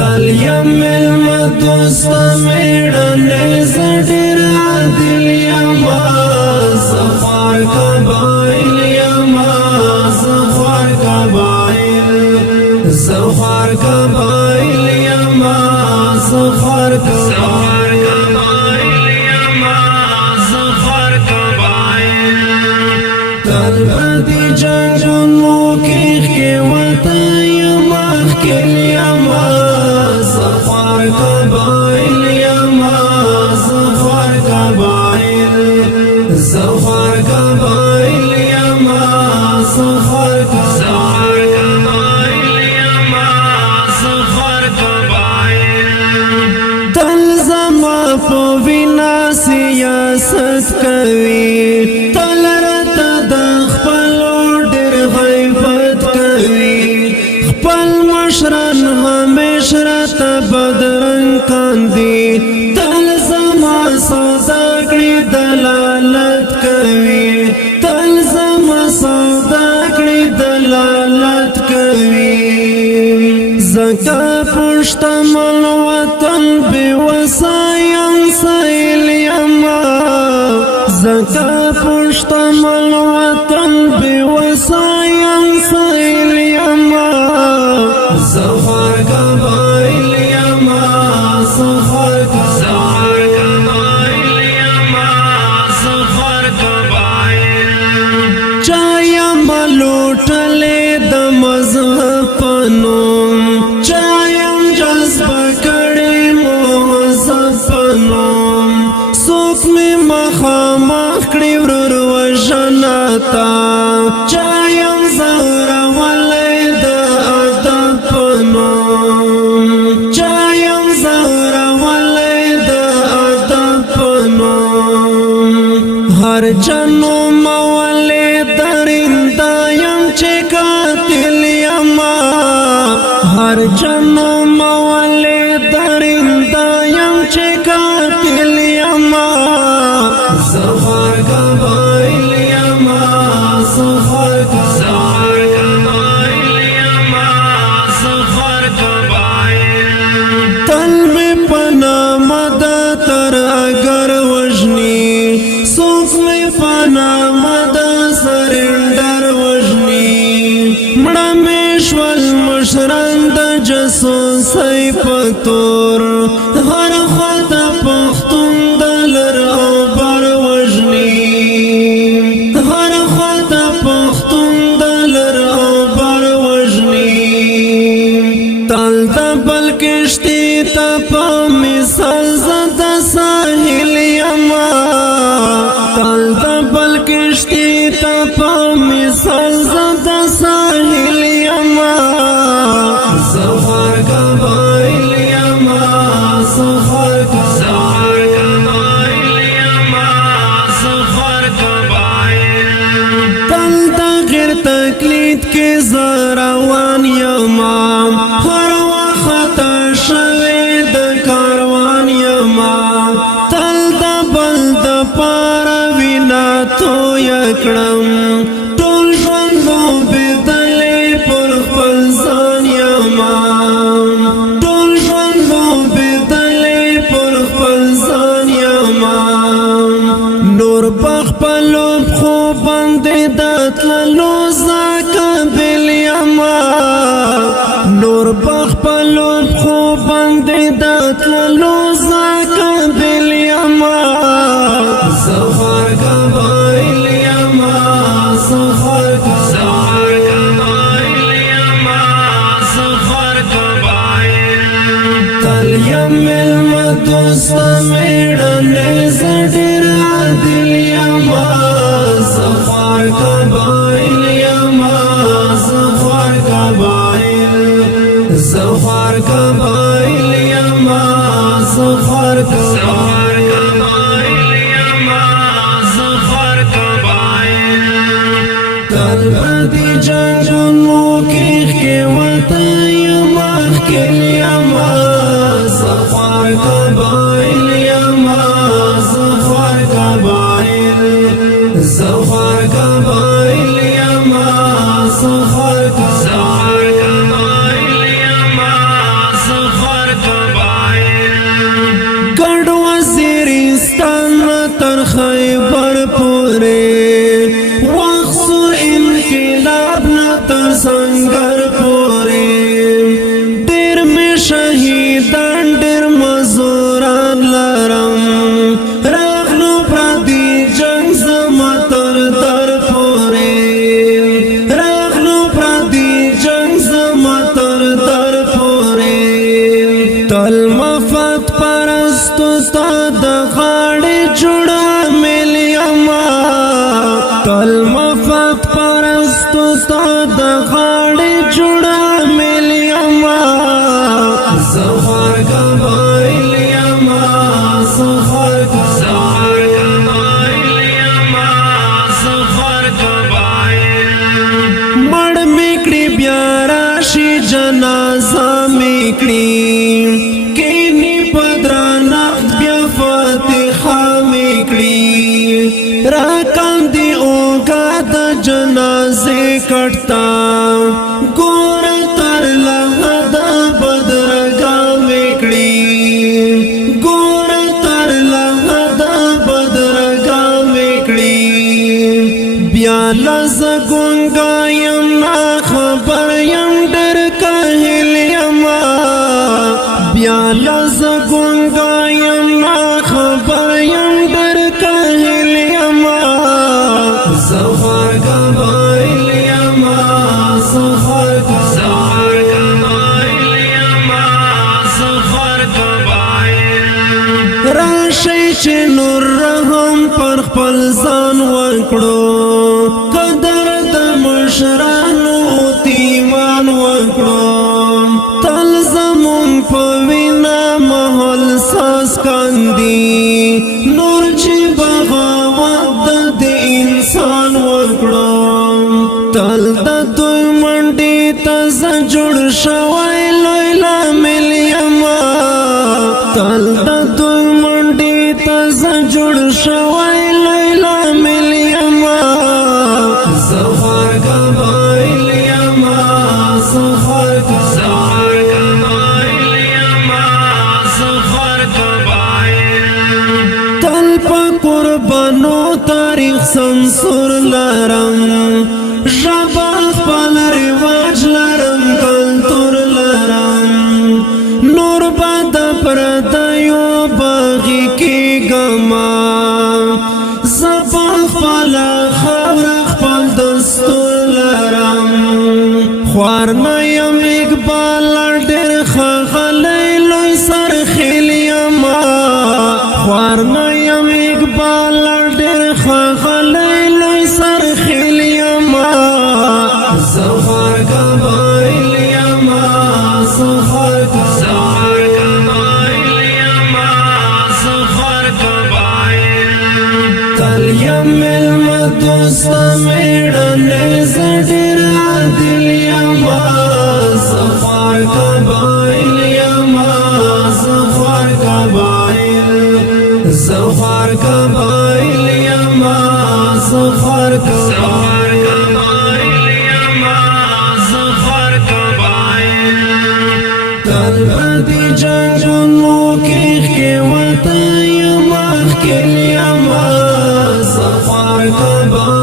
تل یم المدوست میڑن زدر عدل یما زخوار قبائل یما زخوار قبائل زخوار قبائل یما زخوار قبائل یما زخوار قبائل تل بدی جنگونو کی خیوتا یما خکل یما زخوار قبائل یما زخوار قبائل زخوار قبائل یما زخوار قبائل یما زخوار قبائل تل زما په وینا سیاست کوي تل رته د خپل ډېر غیبت کوي خپل مشران همیشه راته بدرنګ کاندي تل زما سوداګري دلالت کوي تل زما سوداګري دلالت کوي زکا پښتمل وطن بے وسایم سیل یما زکا پښتمل وطن بے وسایم سیل یما زخوار قبائل یما زخوار قبائل یما زخوار قبائل چایم لوټلې د مذهب پنوم چایم جذب کړي مذهب پنوم څوک می مخامخ کړي ورور وژنتا چایم زهره ولې د ادب پنوم چایم زهره ولې د ادب پنوم هر جنو مولې درنده یم چې قاتل یما هر جنو مولې درنده یم چې قاتل یما زخوار قبائل یما زخوار قبائل یما زخوار قبائل تل می پنا مدد تر اگر وجنی سوک می پنا مدد سرندر وجنی مڑا میشول مشران د جاسوسۍ په تور هر خواته پښتون د لر او بر وژني هر خواته پښتون د لر او بر وژني تل د بل کشتي ته په مثال زد ساحل یما تل د بل کشتي ته په مثال زد ساحل یما زخوار قبائل یما زخوار قبائل یما زخوار قبائل تل د غیر تقلید کې زروان یما هر وخت شوي د کاروان یما تل د بل د پار وینا تو یکړم ټول ژوند مو بدلې پر خپل ځان یما ټول ژوند مو بدلې پر خپل ځان یما نور بخپلو خو باندې د تللو زکابل یما نور بخپلو خو باندې د تللو زکابل یما زخوار قبائل یما زخوار قبائل یما زخوار قبائل تل یم المدوست میڑن زدر عدل یما زخوار قبائل یما زخوار قبائل زخوار قبائل یما زخوار قبائل یما زخوار قبائل تل بدی جنگونو کی خیوتا یما خکل یما زخوار قبائل یما زخوار قبائل زخوار قبائل یما زخوار قبائل یما زخوار خیبر پورے وقصو انقلاب نتر سنگر پورے دیر میں شہیدان دیر مزوران لرم راغلو پردی جنگ زمتر در پورے راغلو پردی جنگ زمتر در پورے تل مفت پرستو تا د غاړې جوړه مليما تل مفت پرستو تا د غاړې جوړه مليما زهر قبایل یما زهر قبایل یما زهر قبایل مړ میکړي بیا راشي جنازه میکړي راکاندی اوگا دا جنازے کٹتا گور تر لغا دا بدرگا میکڑی گور تر لغا دا بدرگا میکڑی بیا لز گونگا یم نا خبر یم ڈر کہل یما بیا لز گونگا یم نا خبر یم ڈر کہل زهر قبایل یما زهر قبایل یما زهر قبایل راشي چې نور رحم پر خپل ځان وکړو قدر د مشرانو تیمان وکړو تل زمون په وینا محل ساس کاندي نور چې بغاوت د انسان وکړو تل د دوی منډي تز جوړ شوی لوی لامل یما تل د دوی منډي تز جوړ شوی لوی لامل یما زهر قبایل یما زهر قبایل یما زهر قبایل تل په قربانو تاریخ سمسور لرم ژبه خپل رواج لرم کلتور لرم نور به د پردیو باغی کېږمه زه په خپله خاوره خپل دستور لرم خوار نه یم اقبال ډېر ښاغلی لوی سرخیل یمه خوار نه یم اقبال ډېر ښاغلی لوی سرخیل یما زهر قبایل یما زهر قبایل یما زهر قبایل تل یم علم دوست میړنې زه ډېر عادل یما زهر قبایل یما زهر قبایل زهر قبایل یما زهر قبایل یما زهر قبایل تل بدی جنگونو کې خیوت یما خکل یما زهر قبایل